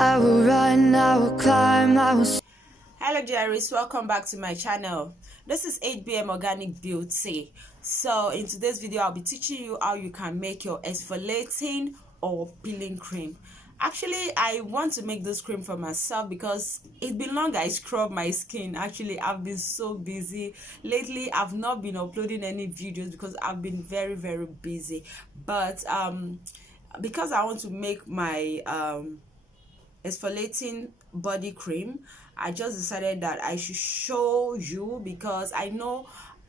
I will run, I will climb, I will... Hello dearies, welcome back to my channel. This is 8BM Organic Beauty. So in today's video I'll be teaching you how you can make your exfoliating or peeling cream. Actually, I want to make this cream for myself because it's been long I scrub my skin. Actually, I've been so busy lately. I've not been uploading any videos because I've been very busy, but because I want to make my exfoliating body cream, I just decided that I should show you because I know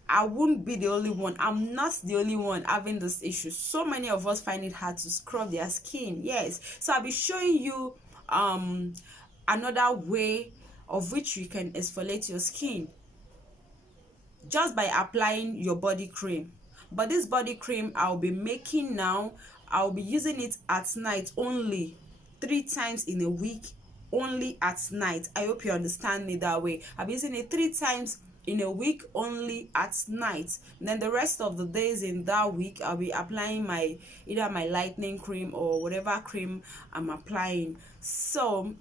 I wouldn't be the only one. I'm not the only one having this issue. So many of us find it hard to scrub their skin. Yes, so I'll be showing you another way of which you can exfoliate your skin just by applying your body cream. But this body cream I'll be making now, I'll be using it at night only, 3 times in a week, only at night. I hope you understand me that way. I'm using it 3 times in a week, only at night. And then the rest of the days in that week I'll be applying my either my lightening cream or whatever cream I'm applying. So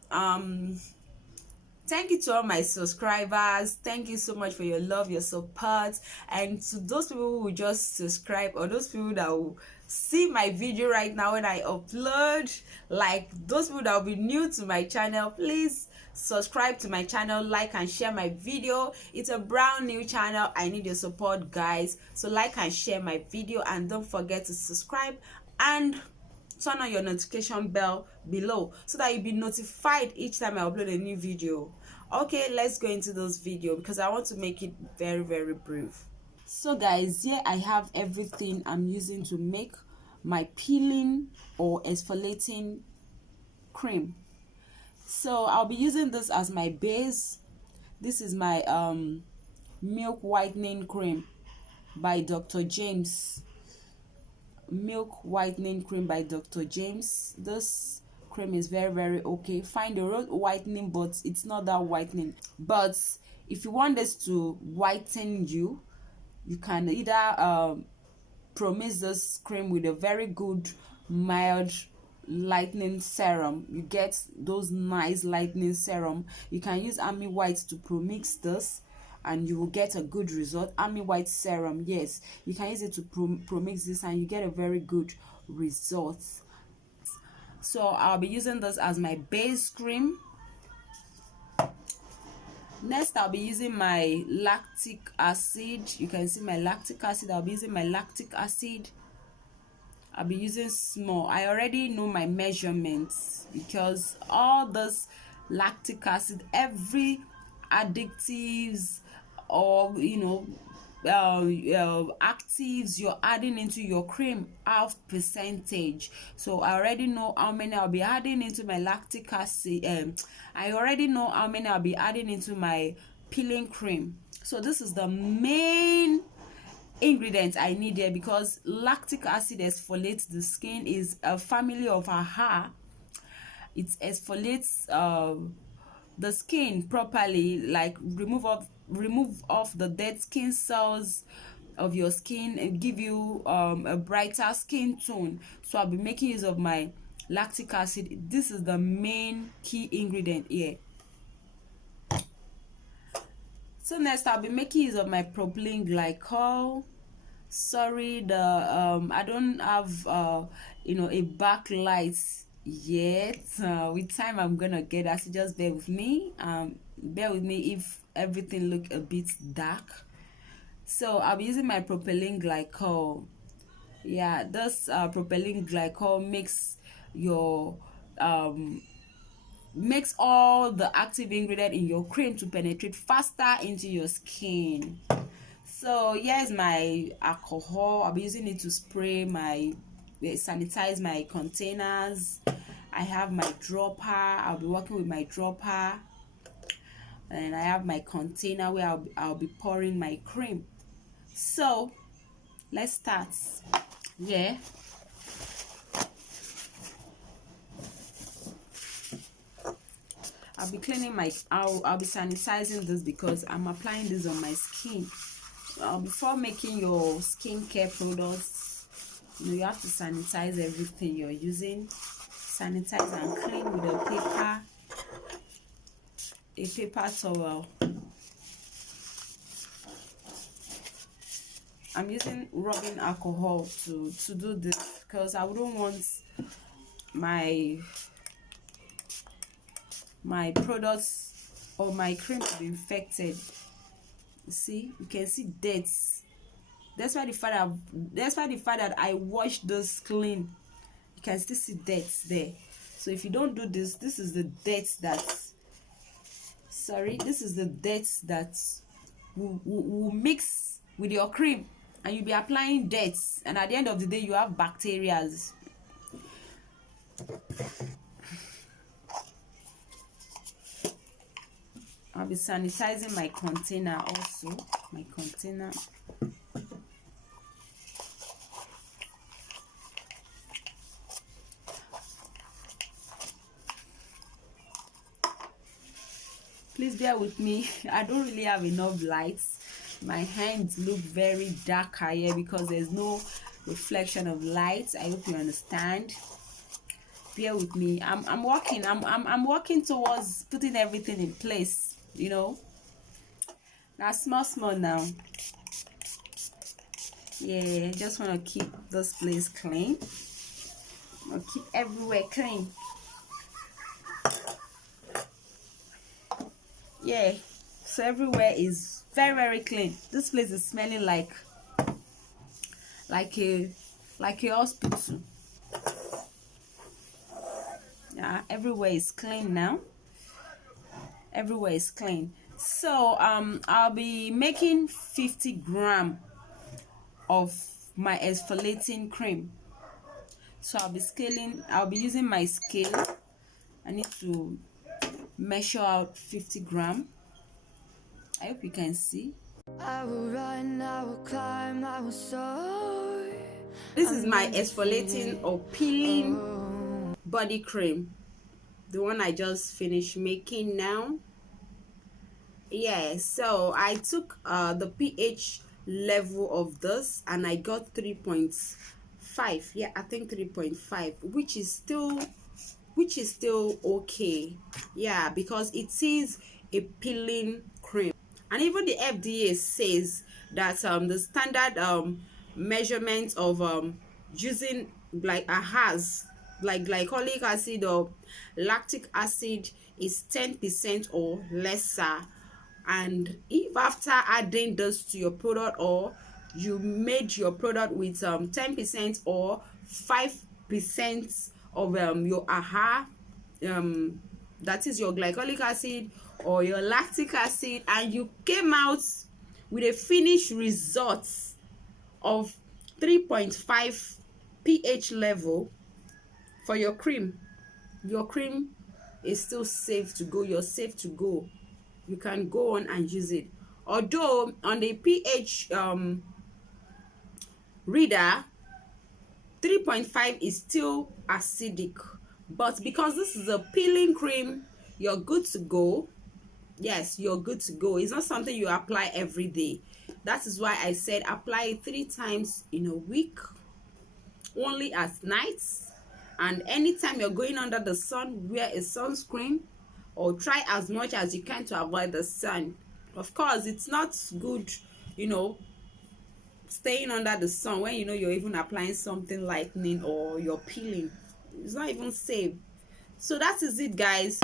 thank you to all my subscribers. Thank you so much for your love, your support, and to those people who just subscribe or those people that will see my video right now when I upload, like those people that will be new to my channel, please subscribe to my channel, like and share my video. It's a brand new channel. I need your support, guys. So like and share my video, and don't forget to subscribe and turn on your notification bell below so that you'll be notified each time I upload a new video. Okay, let's go into this video because I want to make it very brief. So guys, here I have everything I'm using to make my peeling or exfoliating cream. So I'll be using this as my base. This is my milk whitening cream by Dr. James. Milk whitening cream by Dr. James. This cream is very okay. Find the road whitening, but it's not that whitening. But if you want this to whiten you, you can either promise this cream with a very good mild lightening serum. You get those nice lightening serum. You can use army white to premix this and you will get a good result. Army white serum, yes, you can use it to premix this and you get a very good result. So I'll be using this as my base cream. Next, I'll be using my lactic acid. You can see my lactic acid. I'll be using my lactic acid. I'll be using small. I already know my measurements because all this lactic acid, every additives or actives you're adding into your cream have percentage. So I already know how many I'll be adding into my lactic acid. I already know how many I'll be adding into my peeling cream. So this is the main ingredient I need here because lactic acid exfoliates the skin, is a family of AHA. It exfoliates the skin properly, like remove off the dead skin cells of your skin and give you a brighter skin tone. So I'll be making use of my lactic acid. This is the main key ingredient here. So next I'll be making use of my propylene glycol. Sorry, I don't have a backlight yet. With time I'm gonna get that, so just bear with me. Bear with me if everything look a bit dark. So I'll be using my propylene glycol. Yeah, this propylene glycol makes your makes all the active ingredient in your cream to penetrate faster into your skin. So here's my alcohol. I'll be using it to spray sanitize my containers. I have my dropper. I'll be working with my dropper, and I have my container where I'll be pouring my cream. So let's start. Yeah. I'll be cleaning I'll be sanitizing this because I'm applying this on my skin. Before making your skincare products, you have to sanitize everything you're using. Sanitize and clean with a paper a paper towel. I'm using rubbing alcohol to do this because I wouldn't want my products or my cream to be infected. See, you can see dents. That's why the fact that I washed this clean, you can still see dents there. So if you don't do this, this is the dirt that will mix with your cream, and you'll be applying dirt, and at the end of the day you have bacteria. I'll be sanitizing my container also. My container. Please bear with me. I don't really have enough lights. My hands look very darker here because there's no reflection of light. I hope you understand. Bear with me. I'm working towards putting everything in place, you know. Now small now. Yeah, just want to keep this place clean. I'll keep everywhere clean. Yeah, so everywhere is very clean. This place is smelling like a hospital. Yeah, everywhere is clean now. Everywhere is clean. So I'll be making 50 grams of my exfoliating cream. So I'll be using my scale. I need to measure out 50 grams. I hope you can see. I will run, I will climb, I will soar. This is my exfoliating or peeling body cream, the one I just finished making now. Yeah, so I took the pH level of this and I got 3.5. Yeah, I think 3.5, which is still okay. Yeah, because it is a peeling cream, and even the FDA says that the standard measurement of using like glycolic acid or lactic acid is 10% or lesser. And if after adding this to your product, or you made your product with 10% or 5% of your AHA, that is your glycolic acid or your lactic acid, and you came out with a finished result of 3.5 pH level for your cream is still safe to go. You're safe to go. You can go on and use it. Although on the pH reader, 3.5 is still acidic, but because this is a peeling cream, you're good to go. Yes, you're good to go. It's not something you apply every day. That is why I said apply it 3 times in a week, only at nights, and anytime you're going under the sun, wear a sunscreen, or try as much as you can to avoid the sun. Of course, it's not good, staying under the sun when you're even applying something lightening or you're peeling. It's not even safe. So that is it, guys.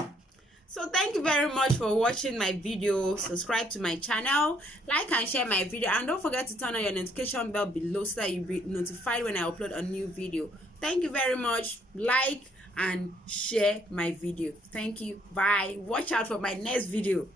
So thank you very much for watching my video. Subscribe to my channel, like and share my video, and don't forget to turn on your notification bell below so that you'll be notified when I upload a new video. Thank you very much. Like and share my video. Thank you. Bye. Watch out for my next video.